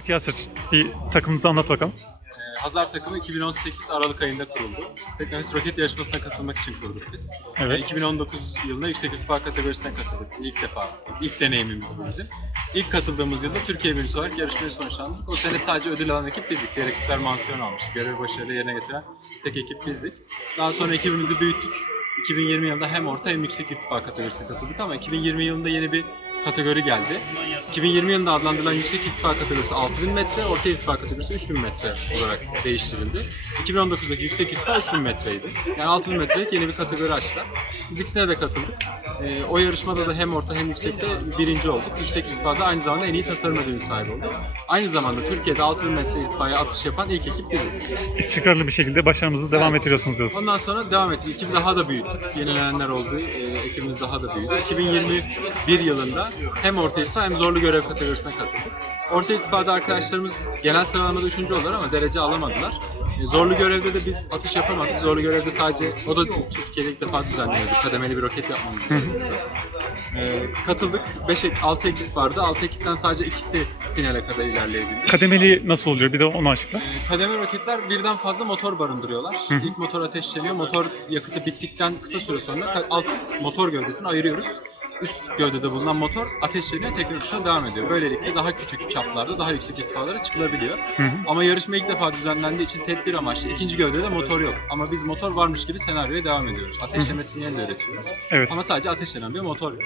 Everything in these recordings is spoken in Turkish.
Evet Yasir, bir takımınızı anlat bakalım. Ee, Hazar takımı 2018 Aralık ayında kuruldu. Teknolojisi roket yarışmasına katılmak için kurduk biz. Evet. Ee, 2019 yılında yüksek irtifa kategorisine katıldık. İlk defa, ilk deneyimimiz bu bizim. İlk katıldığımız yılda Türkiye birincisi olarak yarışmaya sonuçlandık. O sene sadece ödül alan ekip bizdik. Diğer ekipler mansiyon almış. Görevi başarılı yerine getiren tek ekip bizdik. Daha sonra ekibimizi büyüttük. 2020 yılında hem orta hem yüksek irtifa kategorisine katıldık ama 2020 yılında yeni bir kategori geldi. 2020 yılında adlandırılan yüksek irtifa kategorisi 6000 metre, orta irtifa kategorisi 3000 metre olarak değiştirildi. 2019'daki yüksek irtifa 3000 metreydi. Yani 6000 metrelik yeni bir kategori açtılar. Biz ikisine de katıldık. Ee, o yarışmada da hem orta hem yüksekte birinci olduk. Yüksek irtifada aynı zamanda en iyi tasarım ödülü sahibi olduk. Aynı zamanda Türkiye'de 6000 metre irtifaya atış yapan ilk ekip biziz. İstikrarlı bir şekilde başarımızı devam ettiriyorsunuz diyorsun. Ondan sonra devam ettik. Ekibi daha da büyüttük. Yenilenenler oldu. Ee, ekibimiz daha da büyüdü. 2021 yılında hem orta irtifa hem zorlu görev kategorisine katıldık. Orta irtifada arkadaşlarımız genel sıralamada üçüncü oldular ama derece alamadılar. Ee, zorlu görevde de biz atış yapamadık. Zorlu görevde sadece o da Türkiye'de ilk defa düzenleniyordu. Kademeli bir roket yapmamız gerekiyordu. Ee, katıldık. 5 6 ekip vardı. 6 ekipten sadece ikisi finale kadar ilerleyebildi. Kademeli nasıl oluyor? Bir de onu açıkla. Ee, Kademe roketler birden fazla motor barındırıyorlar. İlk motor ateşleniyor. Motor yakıtı bittikten kısa süre sonra alt motor gövdesini ayırıyoruz. Üst gövdede bulunan motor ateşleniyor, tekrar uçuşuna devam ediyor. Böylelikle daha küçük çaplarda, daha yüksek irtifalara çıkılabiliyor. Ama yarışma ilk defa düzenlendiği için tedbir amaçlı ikinci gövdede motor yok. Ama biz motor varmış gibi senaryoya devam ediyoruz. Ateşleme sinyali de üretiyoruz. Evet. Ama sadece ateşlenen bir motor yok.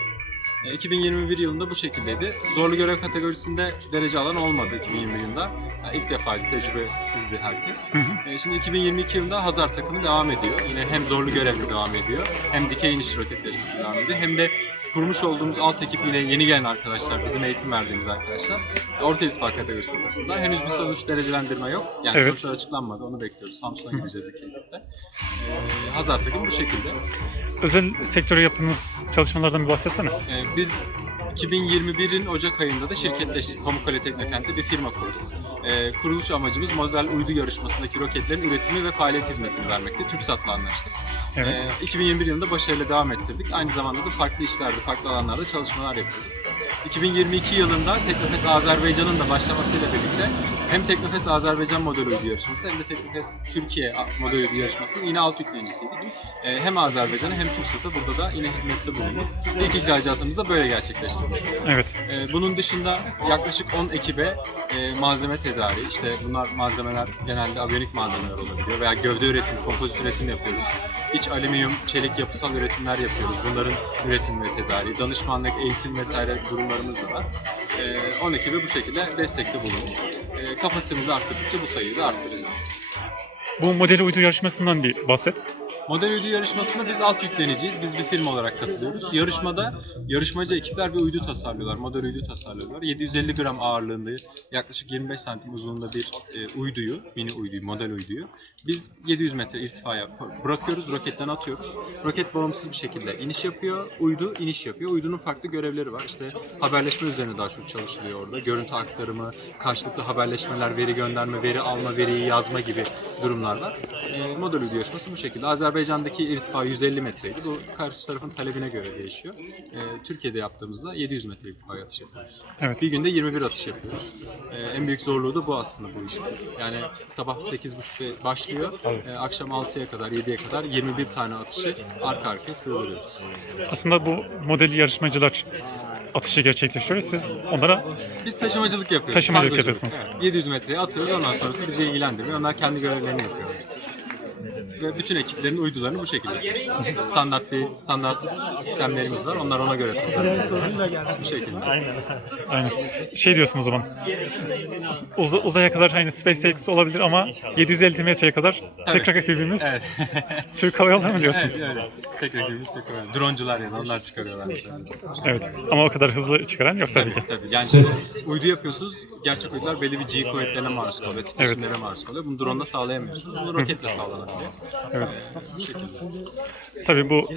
E, 2021 yılında bu şekildeydi. Zorlu görev kategorisinde derece alan olmadı 2021 yılında. Yani ilk defaydı, tecrübesizdi herkes. E, Şimdi 2022 yılında Hazar takımı devam ediyor. Yine hem zorlu görevle devam ediyor, hem dikey iniş roket yarışması devam ediyor. Hem de kurmuş olduğumuz alt ekip yine yeni gelen arkadaşlar, bizim eğitim verdiğimiz arkadaşlar. Orta irtifa kategorisinde katıldılar. Henüz bir sonuç derecelendirme yok. Yani Evet. sonuçlar açıklanmadı, onu bekliyoruz. Samsun'a gideceğiz iki ekiple. E, Hazar takımı bu şekilde. Özel sektöre yaptığınız çalışmalardan bir bahsetsene. Ee, biz 2021'in Ocak ayında da şirketleştik. Pamukkale Teknokent'te bir firma kurduk. Ee, kuruluş amacımız model uydu yarışmasındaki roketlerin üretimi ve faaliyet hizmetini vermekti. TürkSat'la anlaştık. Evet. Ee, 2021 yılında başarıyla devam ettirdik. Aynı zamanda da farklı işlerde, farklı alanlarda çalışmalar yapıyorduk. 2022 yılında Teknofest Azerbaycan'ın da başlamasıyla birlikte hem Teknofest Azerbaycan model uydu yarışması hem de Teknofest Türkiye model uydu yarışmasının yine alt yükleyicisiydik. Ee, hem Azerbaycan'a hem TürkSat'a burada da yine hizmette bulunduk. İlk ihracatımızı da böyle gerçekleştirdik. Evet. Ee, bunun dışında yaklaşık 10 ekibe e, malzeme tedariği, işte bunlar malzemeler genelde aviyonik malzemeler olabiliyor veya gövde üretim, kompozit üretim yapıyoruz. İç alüminyum, çelik yapısal üretimler yapıyoruz. Bunların üretim ve tedariği, danışmanlık, eğitim vesaire durumlarımız da var. Ee, 10 ekibe bu şekilde destekte bulunduk. Ee, kapasitemizi arttırdıkça bu sayıyı da arttıracağız. Bu modeli uydu yarışmasından bir bahset. Model uydu yarışmasına biz alt yükleniciyiz. Biz bir firma olarak katılıyoruz. Yarışmada yarışmacı ekipler bir uydu tasarlıyorlar. Model uydu tasarlıyorlar. 750 gram ağırlığında yaklaşık 25 santim uzunluğunda bir e, uyduyu, mini uyduyu, model uyduyu biz 700 metre irtifaya bırakıyoruz, roketten atıyoruz. Roket bağımsız bir şekilde iniş yapıyor, uydu iniş yapıyor. Uydunun farklı görevleri var. İşte haberleşme üzerine daha çok çalışılıyor orada. Görüntü aktarımı, karşılıklı haberleşmeler, veri gönderme, veri alma, veriyi yazma gibi durumlar var. E, model uydu yarışması bu şekilde. Azerbaycan'daki irtifa 150 metreydi. Bu karşı tarafın talebine göre değişiyor. E, Türkiye'de yaptığımızda 700 metre irtifaya atış yapıyoruz. Evet. Bir günde 21 atış yapıyoruz. Ee, en büyük zorluğu da bu aslında bu işin. Yani sabah 8.30'da başlıyor, ee, akşam 6'ya kadar, 7'ye kadar 21 tane atışı arka arkaya sığdırıyoruz. Aslında bu model yarışmacılar atışı gerçekleştiriyor. Siz onlara Biz taşımacılık yapıyoruz. Taşımacılık yapıyorsunuz. Evet, 700 metreye atıyoruz, ondan sonrası bizi ilgilendirmiyor. Onlar kendi görevlerini yapıyor. Ve bütün ekiplerin uydularını bu şekilde. Standart bir standart sistemlerimiz var. Onlar ona göre tasarlanıyor. Bu şekilde. aynen şey diyorsun o zaman. Uza- uzaya kadar hani SpaceX olabilir ama 750 metreye kadar tekrar ekibimiz Evet. Türk Hava Yolları mı diyorsunuz? Evet, öyle. Tek ekibimiz tek öyle. Droncular ya da onlar çıkarıyorlar. Evet. Ama o kadar hızlı çıkaran yok tabii ki. Tabii. Yani Ses. uydu yapıyorsunuz. Gerçek uydular belli bir G kuvvetlerine maruz kalıyor. Titreşimlere maruz kalıyor. Bunu drone'da sağlayamıyorsunuz. Bunu roketle sağlanabiliyor. Evet. Tabii bu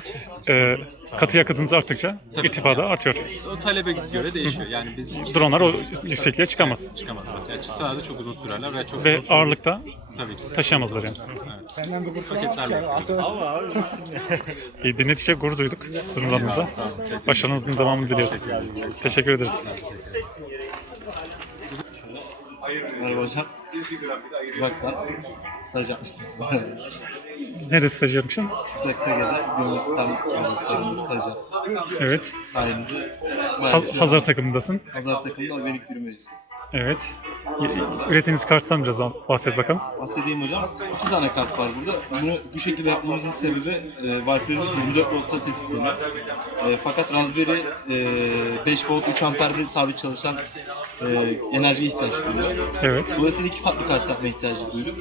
e, katı yakıtınız arttıkça irtifa da artıyor. O talebe göre değişiyor. Yani biz Dronlar o yüksekliğe çıkamaz. çıkamazlar. Yani çıksalar da çok uzun sürerler ve çok Ve uzun ağırlıkta tabii ki. taşıyamazlar yani. Yapıyoruz. İyi dinledikçe gurur duyduk sizin adınıza. Başarınızın devamını diliyoruz. ederim. Teşekkür ederiz. Merhaba hocam. Bak ben staj yapmıştım sizden. Nerede staj yapmıştın? Tek seviyede gönül sistem laboratuvarında staj yaptım. Evet. Sayenizde Ha-. Hazır takımındasın. Hazar takımında organik yürüme üyesi. Evet. Ürettiğiniz karttan biraz bahset bakalım. Bahsedeyim hocam. İki tane kart var burada. Bunu bu şekilde yapmamızın sebebi e, Wi-Fi'miz 24 voltta tetikleniyor. E, fakat Raspberry e, 5 volt 3 amperde sabit çalışan e, enerjiye ihtiyaç duyuyor. Evet. Dolayısıyla iki farklı kart yapma ihtiyacı duyduk.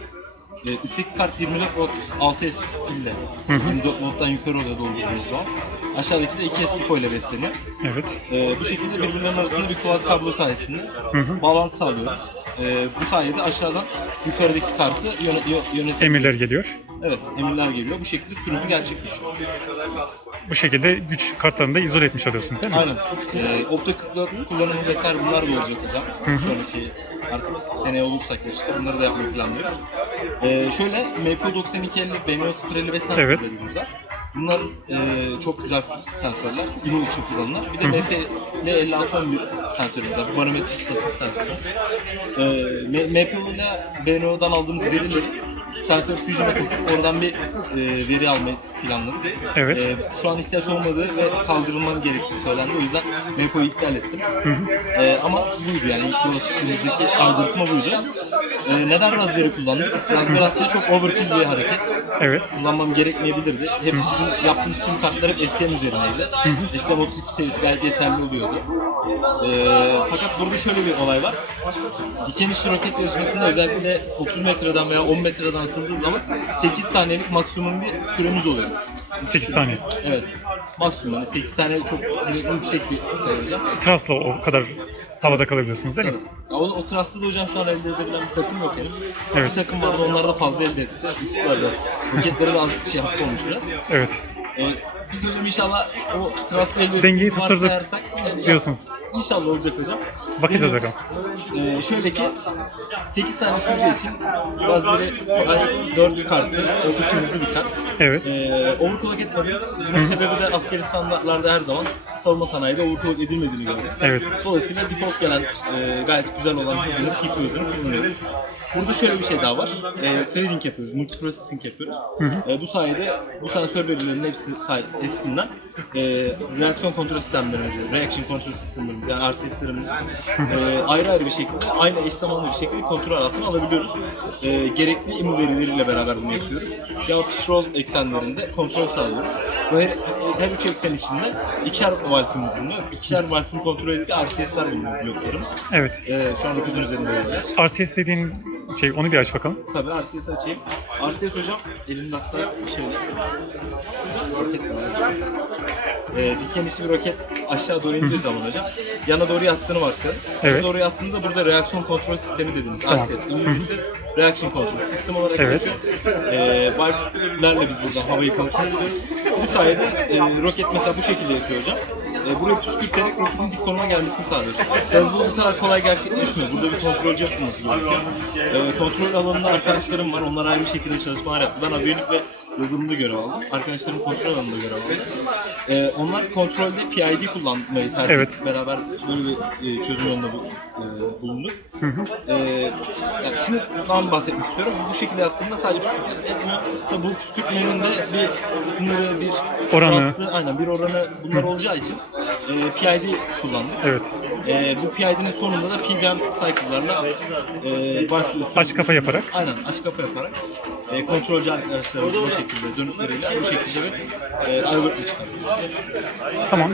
Ee, üstteki kart 24 volt 6S pille. 24 volttan yukarı oluyor doldurduğumuz zaman. Aşağıdaki de 2S lipo ile besleniyor. Evet. Ee, bu şekilde birbirlerinin arasında bir fuat kablo sayesinde bağlantı sağlıyoruz. Ee, bu sayede aşağıdan yukarıdaki kartı yöne, yö- yönetim. Emirler geliyor. Evet, emirler geliyor. Bu şekilde sürümü gerçekleşiyor. Bu şekilde güç kartlarını da izole etmiş oluyorsun değil mi? Aynen. Ee, optoküpler kullanımı vesaire bunlar da olacak hocam. Sonraki artık seneye olursak işte bunları da yapmayı planlıyoruz. Ee, şöyle MPO9250, BNO055 sensörlerimiz var. Bunlar e, çok güzel sensörler. IMO için kullanılan. Bir de MSL5611 sensörümüz var. Barometrik basınç sensörümüz. M- MPO ile BNO'dan aldığımız verileri sensör füzyona sokup oradan bir e, veri almayı planladık. Evet. Ee, şu an ihtiyaç olmadığı ve kaldırılmanın gerektiği söylendi. O yüzden MEPO'yu iptal ettim. Ee, ama buydu yani ilk yola çıktığımızdaki algoritma buydu. Ee, neden Raspberry kullandık? Raspberry aslında çok overkill bir hareket. Evet. Kullanmam gerekmeyebilirdi. Hep bizim yaptığımız tüm kartlar hep STM üzerineydi. STM32 serisi gayet yeterli oluyordu. Ee, fakat burada şöyle bir olay var. Diken işi roket yarışmasında özellikle 30 metreden veya 10 metreden atıldığı zaman 8 saniyelik maksimum bir süremiz oluyor. 8 saniye. Evet. Maksimum yani 8 saniye çok yüksek bir sayı hocam. Trust'la o kadar havada kalabiliyorsunuz değil mi? Ya o, o Trust'ta da hocam şu an elde edebilen bir takım yok henüz. Evet. Bir takım vardı onlar da fazla elde etti. İşte biraz. Roketleri de az şey hafif olmuş biraz. Evet. Ee, biz hocam inşallah o elde Dengeyi tutturduk yani diyorsunuz. İnşallah olacak hocam. Bakacağız bakalım. E, şöyle ki 8 tane sürücü için biraz böyle 4 kartı oldukça hızlı bir kart. Evet. Ee, overclock etmedim. Bunun sebebi de askeri standartlarda her zaman savunma sanayide overclock edilmediğini gördük. Evet. Dolayısıyla default gelen e, gayet güzel olan hızını CPU hızını kullanıyoruz. Burada şöyle bir şey daha var. E, trading yapıyoruz, multiprocessing yapıyoruz. E, bu sayede bu sensör verilerinin hepsi, say, hepsinden e, reaksiyon kontrol sistemlerimizi, reaction control sistemlerimizi yani RCS'lerimizi e, ayrı ayrı bir şekilde aynı eş zamanlı bir şekilde kontrol altına alabiliyoruz. E, gerekli IMU verileriyle beraber bunu yapıyoruz. Ya pitch roll eksenlerinde kontrol sağlıyoruz. Bu her, her üç eksen içinde ikişer valfimiz bulunuyor. İkişer valfin kontrol ettiği RCS'ler bulunuyor bloklarımız. Evet. E, şu an roketin üzerinde. RCS dediğin şey onu bir aç bakalım. Tabii RCS açayım. RCS hocam elimde hatta şöyle roket var. Ee, diken işi bir roket aşağı doğru indiği zaman hocam yana doğru yattığını varsayalım. Evet. Yana doğru yattığında burada reaksiyon kontrol sistemi dediğimiz Tamam. RCS. İngilizcesi reaction control sistem olarak Evet. geçiyor. Ee, valve'lerle biz burada havayı kontrol ediyoruz. Bu sayede e, roket mesela bu şekilde yatıyor hocam. E, buraya püskürterek roketin dik konuma gelmesini sağlıyoruz. Tabii bu bu kadar kolay gerçekleşmiyor. Burada bir kontrolcü yapılması gerekiyor. E, kontrol alanında arkadaşlarım var. Onlar aynı şekilde çalışmalar yaptı. Ben aviyonik ve yazılımda görev aldım. Arkadaşlarım kontrol alanında görev aldı. E, onlar kontrolde PID kullanmayı tercih Evet. etti. Beraber böyle bir e, çözüm yolunda bu, e, bulunduk. E, yani şundan bahsetmek istiyorum. Bu şekilde yaptığımda sadece püskürtme. E, tabii bu püskürtmenin de bir sınırı, bir Oranı. trust'ı, aynen bir oranı bunlar olacağı için e, PID kullandık. Evet. E, bu PID'nin sonunda da PWM cycle'larla e, usul- Aç kafa yaparak. Aynen aç kafa yaparak e, kontrolcü arkadaşlarımız bu şekilde dönütleriyle bu şekilde bir e, algoritma çıkarttık. Tamam.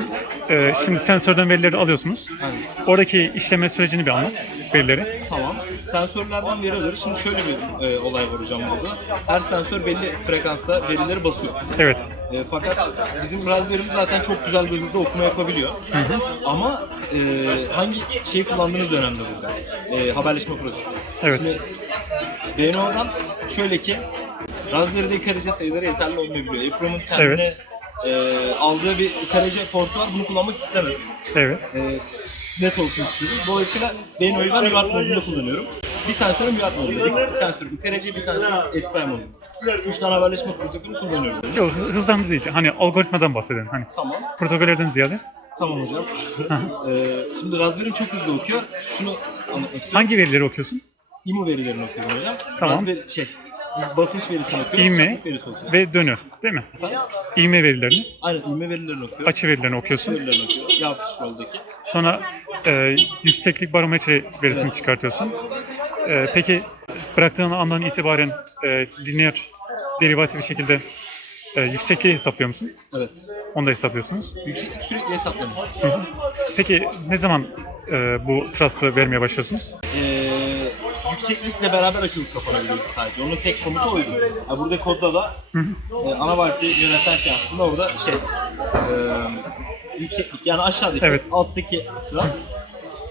Ee, şimdi sensörden verileri alıyorsunuz. Aynen. Oradaki işleme sürecini bir anlat. Verileri. Tamam. Sensörlerden veri alıyoruz. Şimdi şöyle bir e, olay var hocam burada. Her sensör belli frekansta verileri basıyor. Evet. E, fakat bizim Raspberry'miz zaten çok güzel bir hızda okuma yapabiliyor. Ama e, hangi şeyi kullandığınız da önemli burada. E, haberleşme protokolü. Evet. Şimdi BNO'dan şöyle ki Raspberry'de karece sayıları yeterli olmayabiliyor. EEPROM'un kendine Evet. e, aldığı bir karece portu var. Bunu kullanmak istemedi. Evet. E, net olsun istiyorum. Dolayısıyla BNO'yu ben UART modunda kullanıyorum. Bir sensörüm UART modunda, bir sensörüm karece, bir sensörüm SPI modunda. Üç tane haberleşme protokolü kullanıyorum. Yok hızlandı değil. Hani algoritmadan bahsedelim. Hani Tamam. protokollerden ziyade. Tamam hocam. Ee, şimdi Raspberry'm çok hızlı okuyor. Şunu anlatmak istiyorum. Hangi verileri okuyorsun? IMO verilerini okuyorum hocam. Tamam. Raspberry şey, basınç verisini okuyorum. İğme sıcaklık verisi ve dönü değil mi? Efendim? İğme verilerini, Aynen IME verilerini okuyorum. açı verilerini okuyorsun. verilerini okuyorum. Yağ roldaki. Sonra e, yükseklik barometre verisini çıkartıyorsun. E, peki bıraktığın andan itibaren e, lineer derivatif bir şekilde e, yüksekliği hesaplıyor musun? Evet. Onu da hesaplıyorsunuz. Yükseklik sürekli hesaplanıyor. Peki ne zaman e, bu trust'ı vermeye başlıyorsunuz? Ee, yükseklikle beraber açılıp kapanabiliyordu sadece. Onun tek komutu oydu. Ha, burada kodda da e, ana varlığı yöneten şey aslında orada şey e, yükseklik yani aşağıdaki Evet. alttaki trust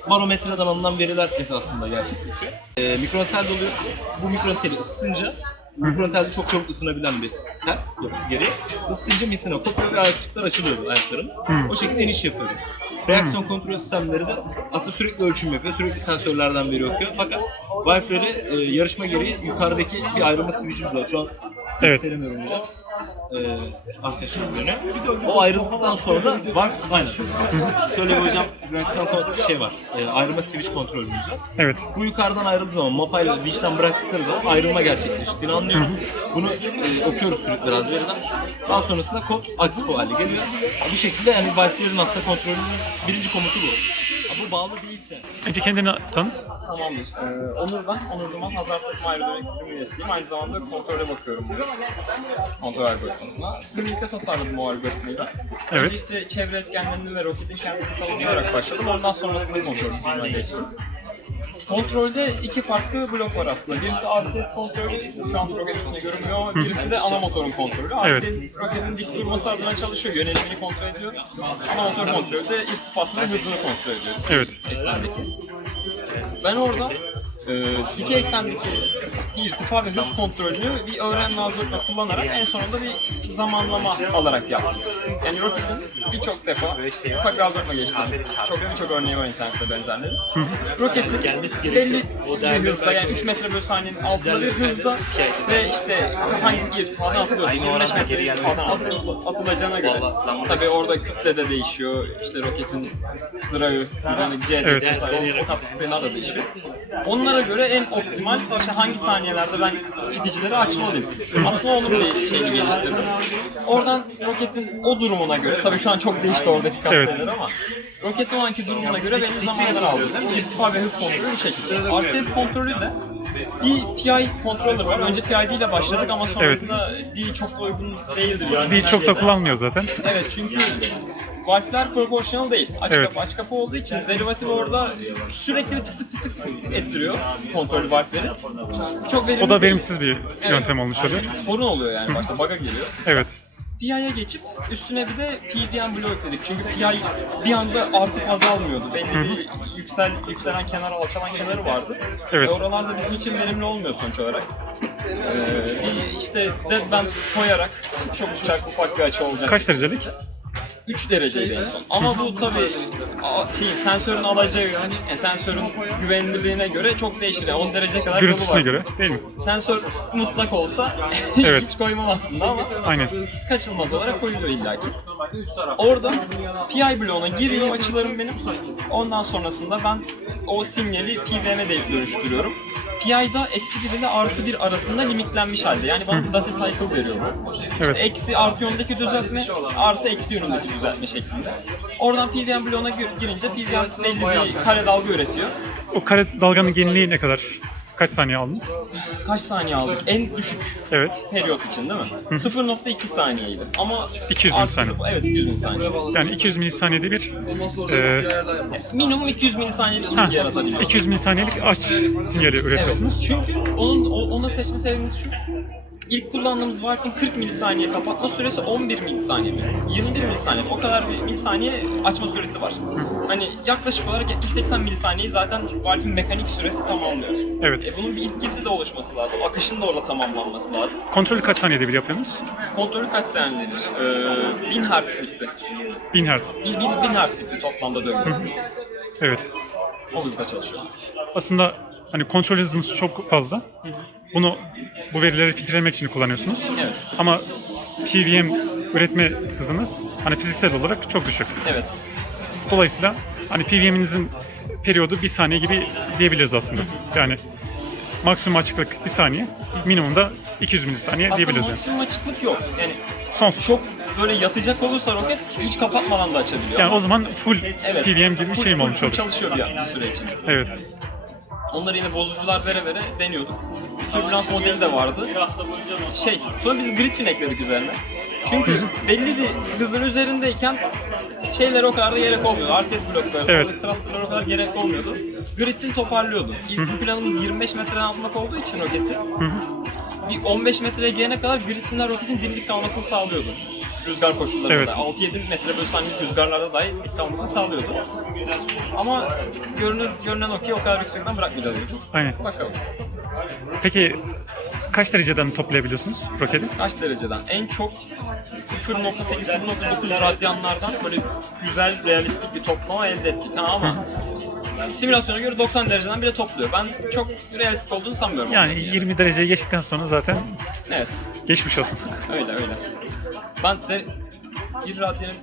barometreden alınan veriler esasında gerçekleşiyor. E, mikrotel doluyoruz. Bu mikroteli ısıtınca Mikrotel çok çabuk ısınabilen bir tel yapısı gereği. Isıtınca misina kopuyor ve ayakçıklar açılıyor ayaklarımız. O şekilde iniş yapıyoruz. Reaksiyon kontrol sistemleri de aslında sürekli ölçüm yapıyor. Sürekli sensörlerden veri okuyor. Fakat Wi-Fi'leri e, yarışma gereği yukarıdaki bir ayrılma switch'imiz var. Şu an Evet. gösteremiyorum hocam. Ee, arkadaşlar yönü. O ayrıldıktan sonra var aynen. Şöyle bir hocam reaksiyon kontrol şey var. E, ayrılma switch kontrolümüz var. Evet. Bu yukarıdan ayrıldığı zaman mapa ile dişten bıraktıkları zaman ayrılma gerçekleştiğini anlıyoruz. Bunu e, okuyoruz sürekli Raspberry'den. Daha sonrasında kod aktif o hale geliyor. Bu şekilde yani Wi-Fi'lerin aslında kontrolünün birinci komutu bu. Bu bağlı değilse Önce kendini tanıt. Tamamdır. Ee, Onur ben. Onur Duman. Hazar Takım Dönük üyesiyim. Aynı zamanda kontrole bakıyorum. Kontrol algoritmasına. Sizin birlikte tasarladım o algoritmayı da. Evet. Önce işte çevre etkenlerini ve roketin kendisini tanımlayarak başladım. Ondan sonrasında kontrol kısmına geçtim. Kontrolde iki farklı blok var aslında. Birisi RCS kontrolü, şu an roket üstünde görünmüyor. Birisi de ana motorun kontrolü. Evet. RCS roketin dik durması adına çalışıyor, yönelimini kontrol ediyor. Ana motor kontrolü de irtifasını hızını kontrol ediyor. Evet. eksendeki. Ben orada e, iki eksendeki irtifa ve hız kontrolünü bir öğrenme algoritma kullanarak en sonunda bir zamanlama alarak yaptım. Yani Rocket'in birçok defa ufak bir algoritma geçtim. Çok birçok örneği var internette benzerleri. Rocket'in belli bir hızda yani 3 metre bölü saniyenin altında bir hızda ve işte hangi irtifadan atılıyorsun? 25 metre irtifadan atıl, atılacağına göre. Tabii orada kütle de değişiyor. İşte roketin drive'ı, üzerindeki CTS Evet. vesaire o katkı sayılar da değişiyor. Onlara göre en optimal işte hangi saniyelerde ben iticileri açmalıyım. Aslında onun bir şeyini geliştirdim. Oradan roketin o durumuna göre, tabii şu an çok değişti oradaki katsayılar ama roketin o anki durumuna göre belli zamanlar aldım. İrtifa ve hız kontrolü bu şekilde. RCS kontrolü de bir PI controller var. Önce PID ile başladık ama sonrasında D çok da uygun değildir. Yani Değil çok da kullanmıyor zaten. Evet çünkü Valve'ler proportional değil. Açık Evet. kapı, açık kapı olduğu için derivatif orada sürekli bir tık tık tık tık ettiriyor kontrol valve'leri. Çok verimli O da verimsiz bir yöntem olmuş oluyor. Sorun oluyor yani başta bug'a geliyor. Evet. PI'ye geçip üstüne bir de PWM bloğu ekledik. Çünkü PI bir anda artıp azalmıyordu. Belli bir yüksel yükselen kenar, alçalan kenarı vardı. Evet. Ve oralarda bizim için verimli olmuyor sonuç olarak. Ee, işte deadband koyarak çok uçak ufak bir açı olacak. Kaç derecelik? 3 dereceydi en son. Ama bu tabii a- şey, sensörün alacağı, yani sensörün güvenilirliğine göre çok değişir. Yani 10 derece kadar yolu Gürültüsüne var. göre değil mi? Sensör mutlak olsa Evet. hiç koymam aslında ama Aynen. kaçınılmaz olarak koyuluyor illaki. Orada PI bloğuna giriyor açılarım benim. Ondan sonrasında ben o sinyali PWM'e de dönüştürüyorum. PI'da eksi 1 ile artı 1 arasında limitlenmiş halde. Yani bana bir data cycle veriyor bu. İşte Evet. eksi artı yönündeki düzeltme artı eksi yönündeki düzeltme şeklinde. Oradan PWM bloğuna gir- girince PWM belli bir kare dalga üretiyor. O kare dalganın genliği ne kadar? Kaç saniye aldınız? Kaç saniye aldık? En düşük Evet. periyot için değil mi? 0.2 saniyeydi. Ama 200 artı- milisaniye. Evet 200 milisaniye. Yani 200 milisaniyede bir e, Minimum 200 milisaniyelik ha, ilgi yaratabiliyor. 200 milisaniyelik aç sinyali Evet. üretiyorsunuz. Çünkü onun o- onu seçme sebebimiz şu. İlk kullandığımız Wi-Fi'nin 40 milisaniye kapatma süresi 11 milisaniye mi? 21 milisaniye. O kadar bir milisaniye açma süresi var. Hani yaklaşık olarak 70-80 milisaniyeyi zaten Wi-Fi'nin mekanik süresi tamamlıyor. Evet. E bunun bir etkisi de oluşması lazım. Akışın da orada tamamlanması lazım. Kontrolü kaç saniyede bir yapıyorsunuz? Kontrolü kaç saniyedir? Ee, 1000 Hz'likti. 1000 Hz. 1000, 1000, 1000 Hz'likti toplamda döngü. Evet. O hızda çalışıyor. Aslında hani kontrol hızınız çok fazla. Bunu bu verileri filtrelemek için kullanıyorsunuz. Evet. Ama PVM üretme hızınız hani fiziksel olarak çok düşük. Evet. Dolayısıyla hani PVM'inizin periyodu bir saniye gibi diyebiliriz aslında. Yani maksimum açıklık bir saniye, minimumda 200 milisaniye Aslında diyebiliriz yani. maksimum açıklık yok. Yani Sonsuz. çok böyle yatacak olursa roket hiç kapatmadan da açabiliyor. Yani o zaman full Evet. PVM gibi bir şey mi olmuş olur? çalışıyor bir, bir süre için. Evet. Onları yine bozucular vere vere deniyorduk. Türbülans modeli de vardı. Şey, sonra biz grid fin ekledik üzerine. Çünkü belli bir hızın üzerindeyken şeyler o kadar da gerek olmuyordu. RCS blokları, Evet. thrusterlar o kadar gerek olmuyordu. Grid fin toparlıyordu. İlk planımız 25 metreden atmak olduğu için roketi bir 15 metreye gelene kadar grid finler roketin dimdik kalmasını sağlıyordu. Rüzgar koşullarında Evet. da 6-7 metre bölü saniyelik rüzgarlarda dahi dik kalmasını sağlıyordu. Ama görünür, görünen o ki o kadar yüksekten bırakmayacağız. Aynen. Bakalım. Peki kaç dereceden toplayabiliyorsunuz roketi? Kaç dereceden? En çok 0.8-0.9 radyanlardan böyle güzel, realistik bir toplama elde ettik. Ha, ama simülasyona göre 90 dereceden bile topluyor. Ben çok realistik olduğunu sanmıyorum. Yani 20 dereceye geçtikten sonra zaten Evet, geçmiş olsun. öyle öyle. Ben de bir radyanı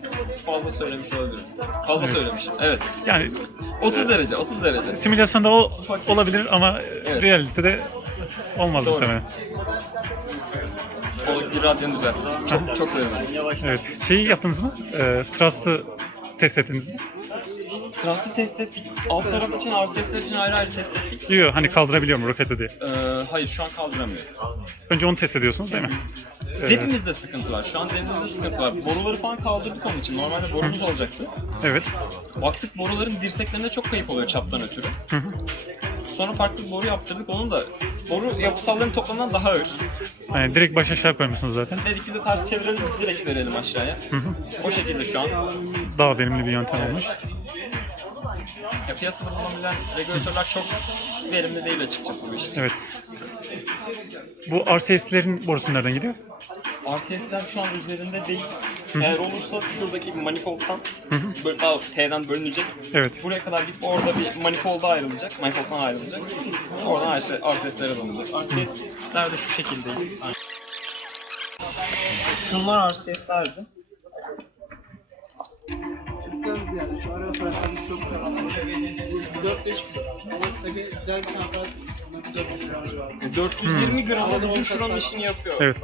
fazla söylemiş olabilirim. Fazla söylemişim. Evet. Yani 30 derece, 30 derece. simülasyonda o olabilir ama Evet. realitede olmaz Doğru. muhtemelen. O bir radyanı düzelt. Çok, çok söyledim. Evet. Şeyi yaptınız mı? Ee, Trust'ı test ettiniz mi? Translı test ettik. Alt taraf için, RCS'ler için ayrı ayrı test ettik. Yok hani kaldırabiliyor mu roketi diye. Ee, hayır şu an kaldıramıyor. Önce onu test ediyorsunuz değil mi? Ee, Demimizde sıkıntı var. Şu an demimizde sıkıntı var. Boruları falan kaldırdık onun için. Normalde borumuz olacaktı. evet. Baktık boruların dirseklerinde çok kayıp oluyor çaptan ötürü. Sonra farklı bir boru yaptırdık. Onun da boru yapısalların toplamından daha ağır. Hani direkt baş aşağı koymuşsunuz zaten. Dedik biz de ters çevirelim direkt verelim aşağıya. O şekilde şu an. Daha verimli bir yöntem olmuş. Ya piyasada bulunabilen regülatörler çok verimli değil açıkçası bu iş için. Evet. Bu RCS'lerin borusu nereden gidiyor? RCS'ler şu an üzerinde değil. Eğer olursa şuradaki bir manifoldtan böyle daha T'den bölünecek. Evet. Buraya kadar gidip orada bir manifolda ayrılacak. Manifolddan ayrılacak. Oradan RCS'lere dönecek. RCS'ler de şu şekildeydi. Şunlar RCS'lerdi. yani şu ara çok karanlık. 4-5 kilo. Ama Sage güzel bir 400 lira civarında. 420 gramda Arada bizim şuranın işini yapıyor. Evet.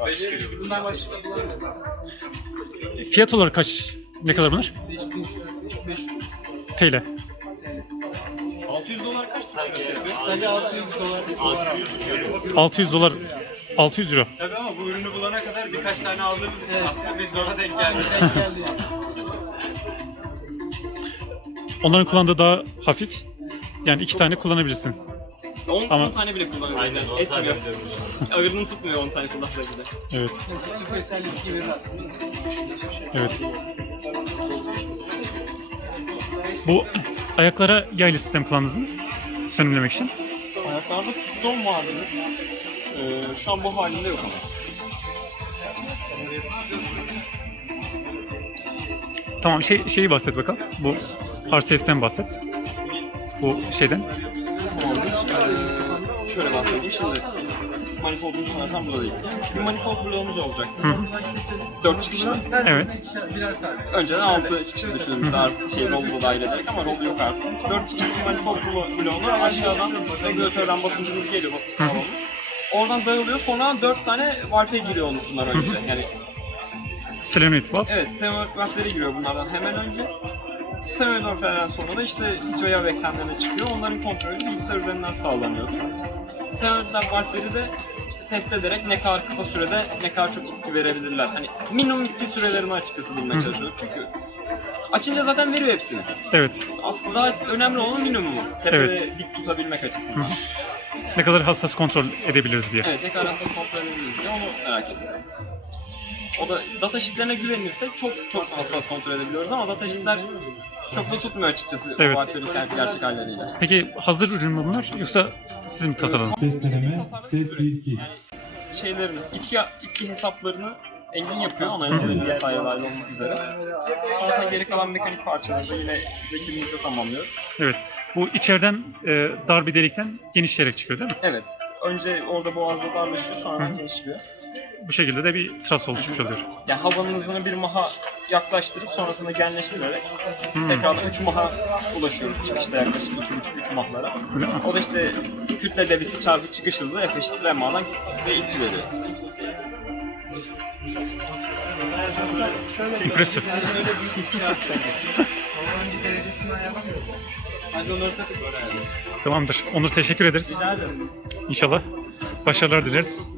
Bunlar başka bulamıyorum. Fiyat olarak kaç? Ne kadar bunlar? 5100, 5500 TL. 600 dolar kaç tane yapıyor? Sadece 600 dolar bir dolar almış. 600 dolar 600 euro. Tabii ama bu ürünü bulana kadar birkaç tane aldığımız için Evet. aslında biz de ona denk geldik. Geldi. Onların kullandığı daha hafif. Yani iki tane kullanabilirsin. 10, Ama- tane bile kullanıyoruz. yani. Etmiyor. Ağırlığını tutmuyor 10 tane kullansa bile. Evet. Çok yeterli etki verir aslında. Evet. Bu ayaklara yaylı sistem kullandınız mı? Sönümlemek için. Ayaklarda piston vardı. Ee, şu an bu halinde yok ama. Tamam şey şeyi bahset bakalım. Bu RCS'ten bahset. Bu şeyden. Ee, şöyle bahsedeyim şimdi. Manifoldunu sanırsam burada değil. Bir manifold bloğumuz olacaktı. 4 çıkışlı. Evet. Önceden 6 çıkışlı düşünülmüştü. Artık şey rollu dahil ederek ama rol yok artık. 4 çıkışlı bir manifold blo- bloğunu aşağıdan regülatörden basıncımız geliyor, basınç tamamımız. Oradan dağılıyor. Sonra 4 tane valve giriyor bunlar önce. Yani Selenoid valve. Evet, valfleri giriyor bunlardan hemen önce. Seminoid valflerden sonra da işte iç ve eksenlerine çıkıyor. Onların kontrolü bilgisayar üzerinden sağlanıyor. Seminoid valfleri de işte test ederek ne kadar kısa sürede ne kadar çok itki verebilirler. Hani minimum itki sürelerini açıkçası bulmaya çalışıyorduk çünkü açınca zaten veriyor hepsini. Evet. Aslında daha önemli olan minimumu. Tepede Evet. dik tutabilmek açısından. Ne kadar hassas kontrol edebiliriz diye. Evet ne kadar hassas kontrol edebiliriz diye onu merak ettim. O da data sheetlerine güvenirse çok çok hassas kontrol edebiliyoruz ama data sheetler çok da tutmuyor açıkçası Evet. harflerin kendi gerçek halleriyle. Peki hazır ürün mü bunlar yoksa siz mi tasarladınız? Ses deneme, ses iki. Şeylerini, itki, itki hesaplarını Engin yapıyor analizlerini vesaire dahil olmak üzere. Sonrasında geri kalan mekanik parçaları da yine biz ekibimizde tamamlıyoruz. Evet. Bu içeriden e, dar bir delikten genişleyerek çıkıyor değil mi? Evet. Önce orada boğazda darlaşıyor sonra genişliyor. Bu şekilde de bir tras oluşmuş oluyor. Yani havanın hızını bir maha yaklaştırıp sonrasında genleştirerek tekrar 3 maha ulaşıyoruz çıkışta yaklaşık 2,5-3 mahlara. Öyle mi? O da işte kütle debisi çarpı çıkış hızı F eşittir MA'dan bize ilki veriyor. İmpresif. Tamamdır. Onur teşekkür ederiz. İnşallah başarılar dileriz.